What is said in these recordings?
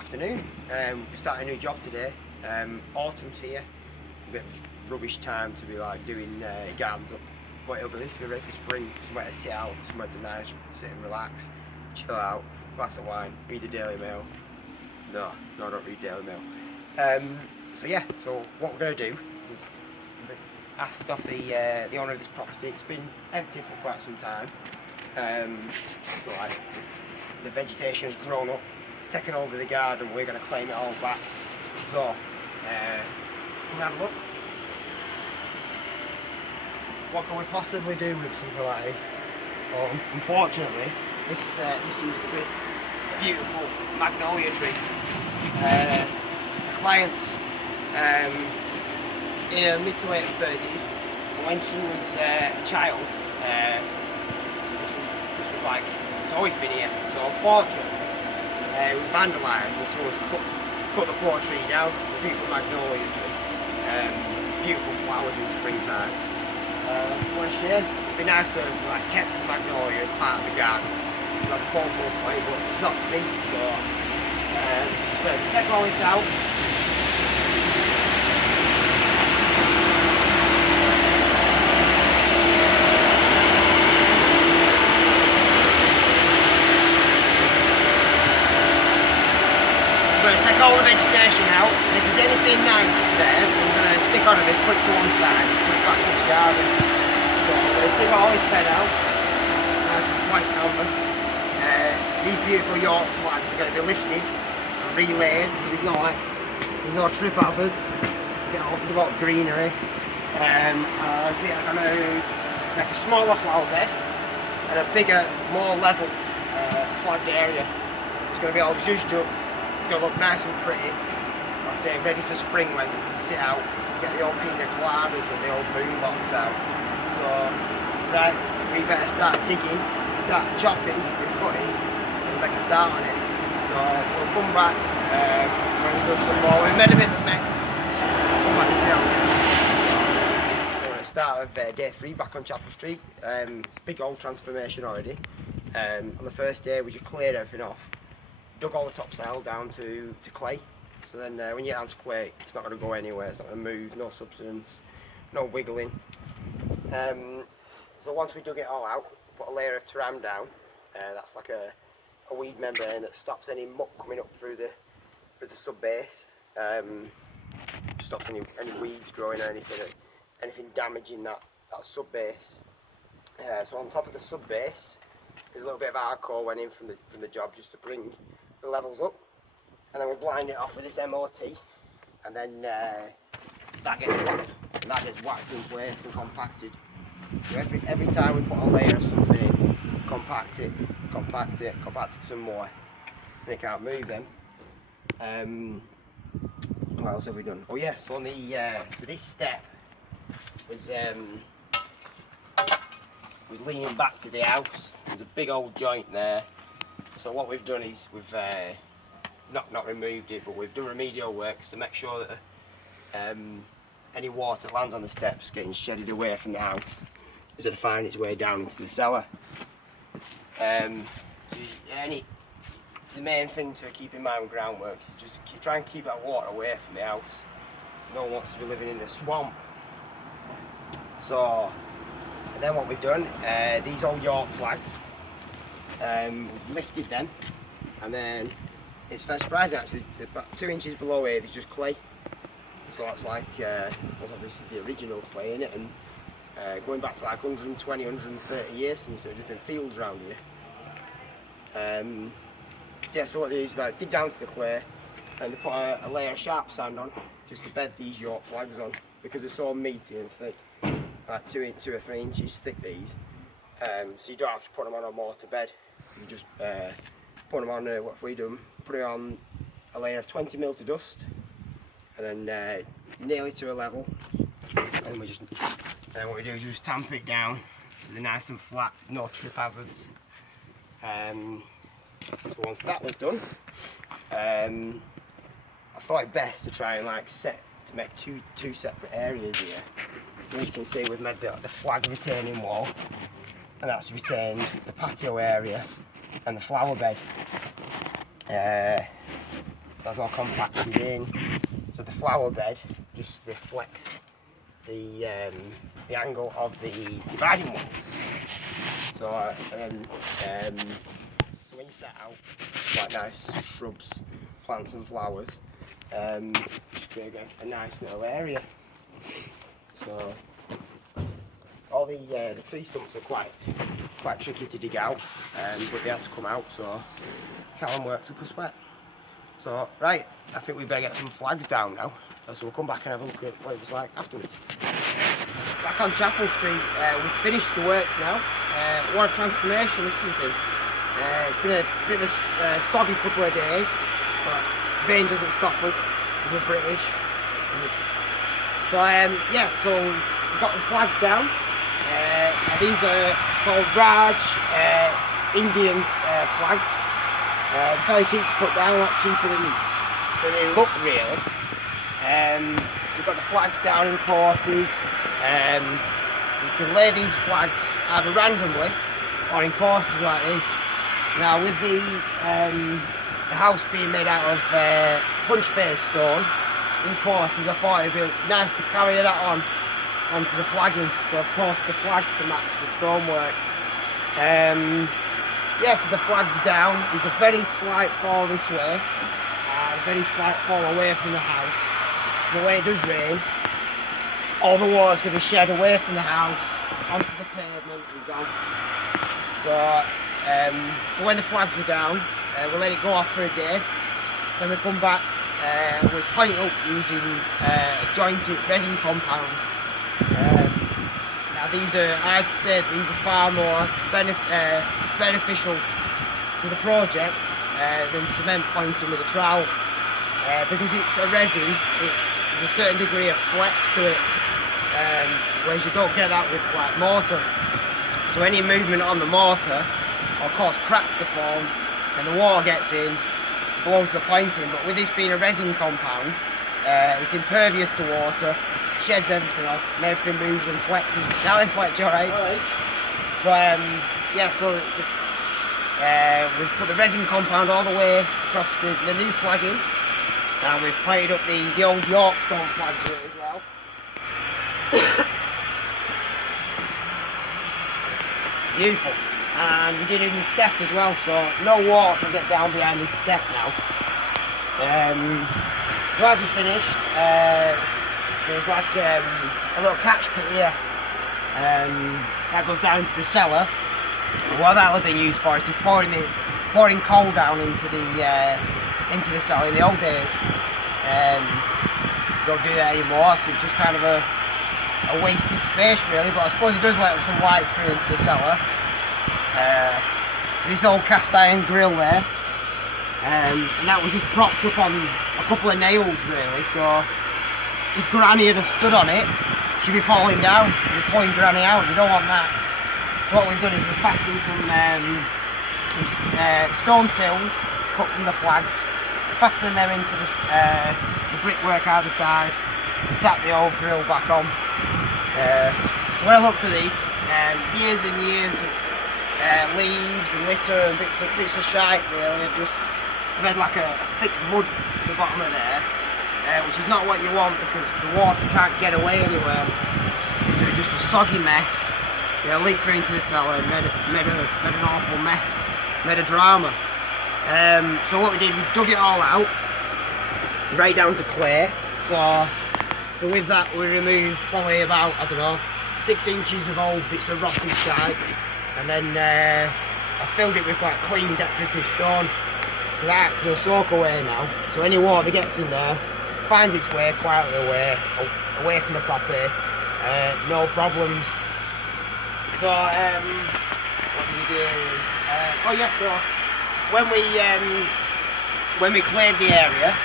afternoon. We started a new job today. Autumn's here. A bit of rubbish time to be like doing gardens up. But it'll be this, we're ready for spring. Somewhere to sit out, somewhere to nice, sit and relax, chill out, glass of wine, read the Daily Mail. No, I don't read Daily Mail. So what we're going to do is asked off the owner of this property. It's been empty for quite some time. The vegetation has grown up. It's taken over the garden. We're going to claim it all back. So, come have a look. What can we possibly do with something like this? Well, unfortunately, this is a beautiful magnolia tree. The client's in her mid to late 30s, and when she was a child, this was like, it's always been here. So unfortunately, it was vandalised and someone's cut the poor tree down. A beautiful magnolia tree, beautiful flowers in springtime. What a shame. It'd be nice to have like kept the magnolia as part of the garden. It's like a focal point, but it's not to be. So, but take all this out. We're going to take all the vegetation out, and if there's anything nice there, we're going to stick on a bit, put it to one side, put it back in the garden. So we're going to dig all this bed out, nice white canvas. These beautiful York flags are going to be lifted and relayed, so there's no trip hazards. Get all about greenery. I'm going to make a smaller flower bed and a bigger, more level flagged area. It's going to be all zhuzhed up. It's going to look nice and pretty, like I say, ready for spring when you can sit out, get the old pina coladas and the old boombox out. So, right, we better start digging, start chopping and cutting, and make a start on it. So, we'll come back when we've done some more. We made a bit of a mess. We'll come back and see how we get. So, we're at the start of day 3 back on Chapel Street. Big old transformation already. On the first day, we just cleared everything off. Dug all the topsoil down to clay, so then when you get down to clay, it's not going to go anywhere, it's not going to move, no substance, no wiggling. So once we dug it all out, put a layer of terram down. That's like a weed membrane that stops any muck coming up through the sub base. Stops any weeds growing or anything damaging that sub base. So on top of the sub base, there's a little bit of hardcore went in from the job just to bring the levels up, and then we'll blind it off with this MOT, and then that gets whacked in place and compacted. So every time we put a layer of something in, compact it some more, and it can't move then. What else have we done? Oh yeah, so on so this step was leaning back to the house. There's a big old joint there. So what we've done is we've not removed it, but we've done remedial works to make sure that any water that lands on the steps is getting shedded away from the house instead of finding its way down into the cellar. The main thing to keep in mind with groundworks is just to try and keep that water away from the house. No one wants to be living in the swamp. So, and then what we've done, these old York flags, we've lifted them, and then it's very surprising actually, about 2 inches below here there's just clay. So that's like, that's obviously the original clay in it, and going back to like 120, 130 years since there's been fields around here. Yeah, so what they do is like dig down to the clay, and they put a layer of sharp sand on, just to bed these York flags on, because they're so meaty and thick, like 2 or 3 inches thick these. So you don't have to put them on a mortar bed. You just put them on, what have we done? Put it on a layer of 20 mil to dust, and then nearly to a level. And what we do is just tamp it down so they're nice and flat, no trip hazards. So once that was done, I thought it best to try and make two separate areas here. As you can see, we've made the flag retaining wall, and that's retained the patio area and the flower bed. that's all compacted in. So the flower bed just reflects the angle of the dividing walls. So when you set out like nice shrubs, plants and flowers, just create a nice little area. So all the tree stumps are quite tricky to dig out, but they had to come out. So Callum worked up a sweat. So right, I think we better get some flags down now. So we'll come back and have a look at what it was like afterwards. Back on Chapel Street, we've finished the works now. What a transformation this has been. It's been a bit of a soggy couple of days, but rain doesn't stop us, because we're British. So yeah, so we've got the flags down. These are called Raj Indian flags. Fairly cheap to put down, a lot cheaper than they look really. So we've got the flags down in courses. You can lay these flags either randomly or in courses like this. Now with the house being made out of punch face stone in courses, I thought it'd be nice to carry that onto the flagging. So of course the flags to match the stonework. Yeah, so the flags are down. There's a very slight fall this way and a very slight fall away from the house. So the way it does rain, all the water's going to shed away from the house onto the pavement and go. So when the flags are down, we'll let it go off for a day. Then we come back, we'll point it up using a jointed resin compound. Now these are, I'd say these are far more beneficial to the project than cement pointing with a trowel. Because it's a resin, there's a certain degree of flex to it, whereas you don't get that with like mortar. So any movement on the mortar will cause cracks to form, and the water gets in, blows the pointing. But with this being a resin compound, it's impervious to water, sheds everything off, and everything moves and flexes. Now then, Fletch, you alright? Alright. So yeah, so we've put the resin compound all the way across the new flagging, and we've painted up the old York stone flags with it as well. Beautiful. And we did it in the step as well, so no water can get down behind this step now. So as we finished, there's like a little catch pit here that goes down into the cellar. And what that'll have been used for is to pouring coal down into the cellar in the old days. We don't do that anymore, so it's just kind of a wasted space really, but I suppose it does let some light through into the cellar. So this old cast iron grill there, and that was just propped up on a couple of nails really, so if Granny had stood on it, she'd be falling down, you're pulling Granny out, you don't want that. So what we've done is we've fastened some stone sills cut from the flags, fastened them into the brickwork either side, and sat the old grill back on. So when I looked at this, years and years of leaves and litter and bits of shite really, I've had like a thick mud at the bottom of there, which is not what you want because the water can't get away anywhere. So it's just a soggy mess. Leaked through into the cellar, made an awful mess, made a drama. So what we did, we dug it all out, right down to clay. So with that we removed probably about, I don't know, 6 inches of old bits of rotted shite, and then I filled it with like clean decorative stone. So that acts as a soak away now. So any water that gets in there finds its way quietly away from the property, no problems. So what do we do? Oh yeah, so when we cleared the area,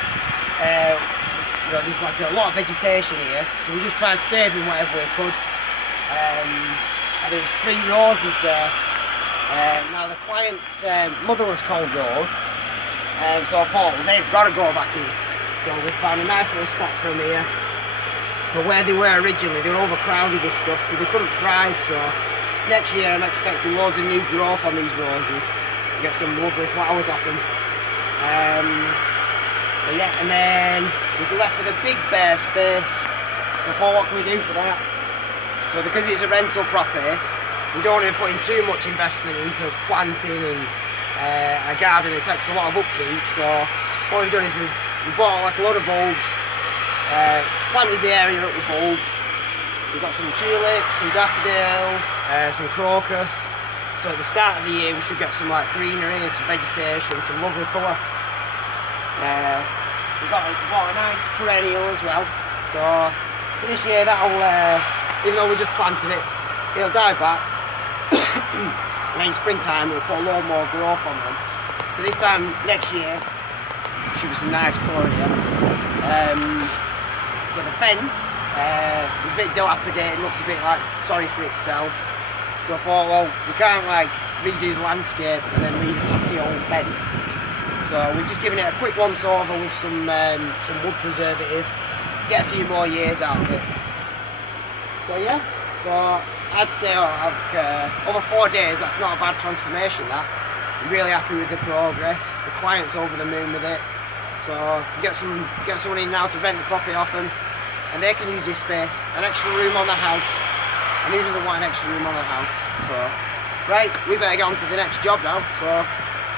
there's like a lot of vegetation here, so we just tried saving whatever we could. And there was 3 roses there. Now the client's mother was called Rose, so I thought, well, they've got to go back in. So we found a nice little spot for them here. But where they were originally, they were overcrowded with stuff, so they couldn't thrive. So next year I'm expecting loads of new growth on these roses. Get some lovely flowers off them. So So yeah, and then we're left with a big bare space. So what can we do for that? So because it's a rental property, we don't want to be putting too much investment into planting and a garden. It takes a lot of upkeep. So what we've done is we've bought like a load of bulbs, planted the area up with bulbs. We've got some tulips, some daffodils, some crocus. So at the start of the year we should get some like greenery and some vegetation, some lovely colour. We've got a nice perennial as well. So this year that'll, even though we just planted it, it'll die back. And then in springtime we'll put a lot more growth on them. So this time next year should be some nice colour here. So the fence was a bit dilapidated, looked a bit like sorry for itself. So I thought, well, we can't like redo the landscape and then leave a tatty old fence. So we're just giving it a quick once over with some wood preservative, get a few more years out of it. So yeah, so I'd say over 4 days, that's not a bad transformation. That I'm really happy with the progress. The client's over the moon with it. So get someone in now to rent the property off them, and they can use this space, an extra room on the house. And who doesn't want an extra room on the house? So right, we better get on to the next job now. So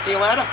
see you later.